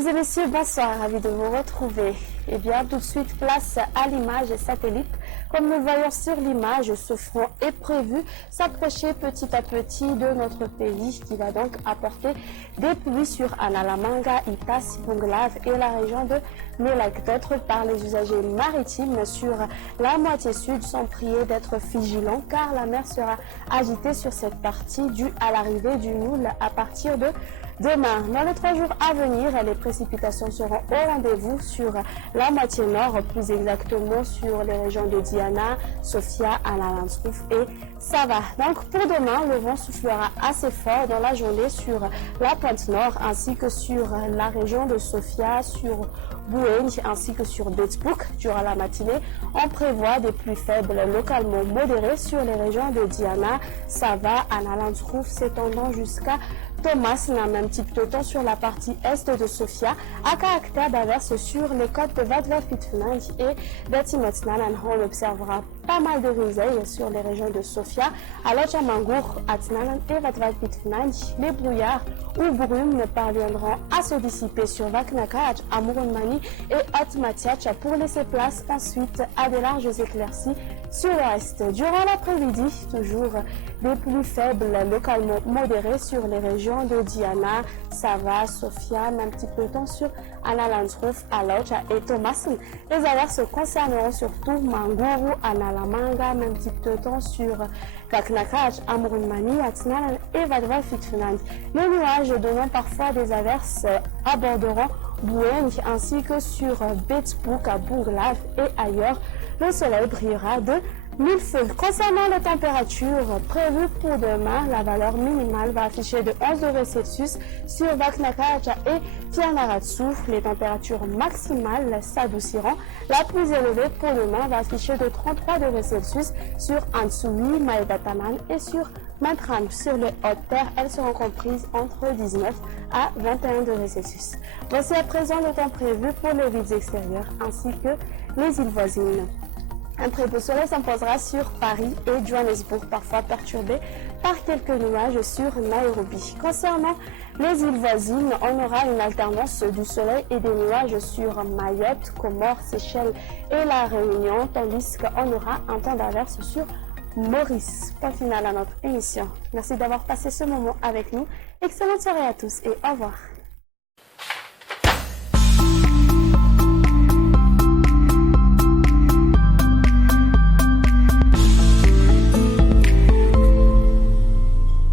Mesdames et messieurs, bonsoir, ravi de vous retrouver. Eh bien, tout de suite, place à l'image satellite. Comme nous le voyons sur l'image, ce front est prévu s'approcher petit à petit de notre pays qui va donc apporter des pluies sur Analamanga, Itas, Bunglav et la région de Melak. D'autre part, les usagers maritimes sur la moitié sud sont priés d'être vigilants car la mer sera agitée sur cette partie due à l'arrivée du Noul à partir de demain. Dans les 3 jours à venir, les précipitations seront au rendez-vous sur la moitié nord, plus exactement sur les régions de Diana, Sofia, Analanskouf et Sava. Donc pour demain, le vent soufflera assez fort dans la journée sur la pointe nord ainsi que sur la région de Sofia, sur Boueng ainsi que sur Betsbouk. Durant la matinée, on prévoit des pluies faibles localement modérées sur les régions de Diana, Sava, Analanskouf, s'étendant jusqu'à Thomas, la même type de temps sur la partie est de Sofia, à caractère d'averse sur les côtes de Vadvafitfnand et d'Atimatnanan. On observera pas mal de grisailles sur les régions de Sofia, à Lochamangour, Atnanan et Vadvafitfnand. Les brouillards ou brumes parviendront à se dissiper sur Vaknakaj, Amurunmani et Atmatiach pour laisser place ensuite à de larges éclaircies sur le reste. Durant l'après-midi, toujours des pluies faibles localement modérées sur les régions de Diana, Sava, Sofia, même petit peu de temps sur Analanskouf, Alocha et Thomason. Les averses concerneront surtout Mangourou, Analamanga, même petit peu de temps sur Kaknakaj, Amurunmani, Atnalan et Vadvafitfnand. Les nuages donnant parfois des averses aborderont Boueng ainsi que sur Betsbouk, à Bunglav et ailleurs. Le soleil brillera de 1000 feux. Concernant les températures prévues pour demain, la valeur minimale va afficher de 11 degrés Celsius sur Vaknakaja et Tianaratsu. Les températures maximales s'adouciront. La plus élevée pour demain va afficher de 33 degrés Celsius sur Antsui, Maedataman et sur Mantran. Sur les hautes terres, elles seront comprises entre 19 à 21 degrés Celsius. Voici à présent le temps prévu pour les villes extérieures ainsi que les îles voisines. Un très beau soleil s'imposera sur Paris et Johannesburg, parfois perturbé par quelques nuages sur Nairobi. Concernant les îles voisines, on aura une alternance du soleil et des nuages sur Mayotte, Comores, Seychelles et La Réunion, tandis qu'on aura un temps d'averse sur Maurice. Point final à notre émission. Merci d'avoir passé ce moment avec nous. Excellente soirée à tous et au revoir.